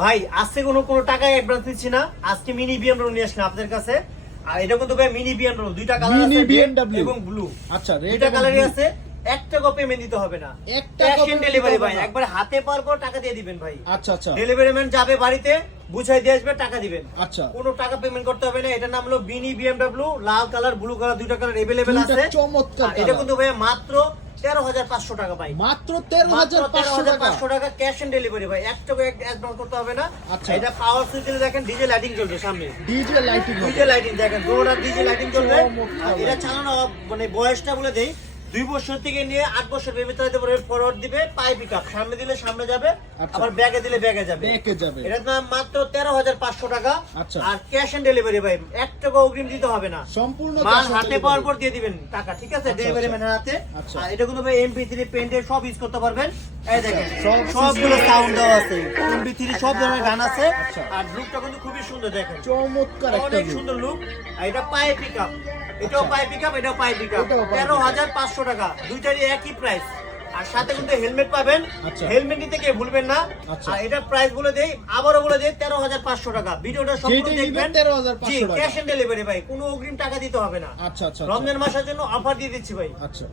ভাই আজকে কোনো কোনো টাকায় অ্যাডভান্স দিচ্ছি না। আজকে মিনি বিএমডব্লিউ নিয়ে আসলাম আপনাদের কাছে। আর এটা কিন্তু ভাই মিনি বিএমডব্লিউ দুইটা কালার আছে এবং ব্লু আচ্ছা, দুইটা কালারই আছে এক টাকা পেমেন্ট দিতে হবে না। এক টাকাও ক্যাশ ডেলিভারি ভাই একবার হাতে পাওয়ার পর টাকা দিয়ে দিবেন ভাই। আচ্ছা আচ্ছা। ডেলিভারি ম্যান যাবে বাড়িতে বুঝাই দিয়ে আসবে টাকা দিবেন। আচ্ছা। কোনো টাকা পেমেন্ট করতে হবে না এটার নাম হলো বিনি বিএমডব্লিউ লাল কালার ব্লু কালার দুইটা কালার দুইটা আছে। চমৎকার এটা কিন্তু ভাই মাত্র তেরো হাজার পাঁচশো টাকা ভাই। মাত্র তেরো হাজার পাঁচশো টাকা? পাঁচশো টাকা ক্যাশ অন ডেলিভারি ভাই। এক টাকা অ্যাডভান্স করতে হবে না। আচ্ছা। এটা পাওয়ার সুইচ দিলে দেখেন ডিজে লাইটিং চলবে সামনে। ডিজে লাইটিং ডিজে লাইটিং দেখেন দুটোটা ডিজে লাইটিং চলবে। এটা। চালানো মানে বয়সটা বলে দেই দুই বছর থেকে নিয়ে আট বছর বেবি চালাতে পারবে ফরওয়ার্ড দিবে পাই পিক আপ সামনে দিলে সামনে যাবে আচ্ছা। আবার ব্যাগে দিলে ব্যাগে যাবে ব্যাগে যাবে এর দাম মাত্র তেরো হাজার পাঁচশো টাকা আচ্ছা। আর ক্যাশ অন ডেলিভারি ভাই এক টাকা অগ্রিম দিতে হবে না সম্পূর্ণ মাল হাতে। পাওয়ার পর দিয়ে দিবেন টাকা ঠিক আছে ডেলিভারি আচ্ছা। ম্যানের হাতে আচ্ছা। আর এটা কিন্তু ভাই এমপি থ্রি পেন্টের সব ইউজ করতে পারবেন এই দেখেন সবগুলো সাউন্ড দেওয়া আছে। এমপি থ্রি সব ধরনের গান আছে। আচ্ছা। আর লুকটা কিন্তু খুবই সুন্দর দেখেন। চমৎকার অনেক সুন্দর লুক এটা পায়ে পিক আপ এটাও পায়ে পিক আপ এটাও পায়ে পিক আপ তেরো হাজার পাঁচশো টাকা। দুইটারই একই প্রাইস আর সাথে কিন্তু হেলমেট পাবেন। আচ্ছা। হেলমেট নিতে কেউ ভুলবেন না। আচ্ছা। আর প্রাইস বলে দেই আবারও বলে দেই তেরো হাজার পাঁচশো টাকা। ভিডিওটা সম্পূর্ণ দেখবেন। জি ক্যাশ অন ডেলিভারি ভাই। কোনো অগ্রিম টাকা দিতে হবে না। আচ্ছা আচ্ছা আচ্ছা। রমজান মাসের জন্য অফার দিয়ে দিচ্ছি ভাই। আচ্ছা।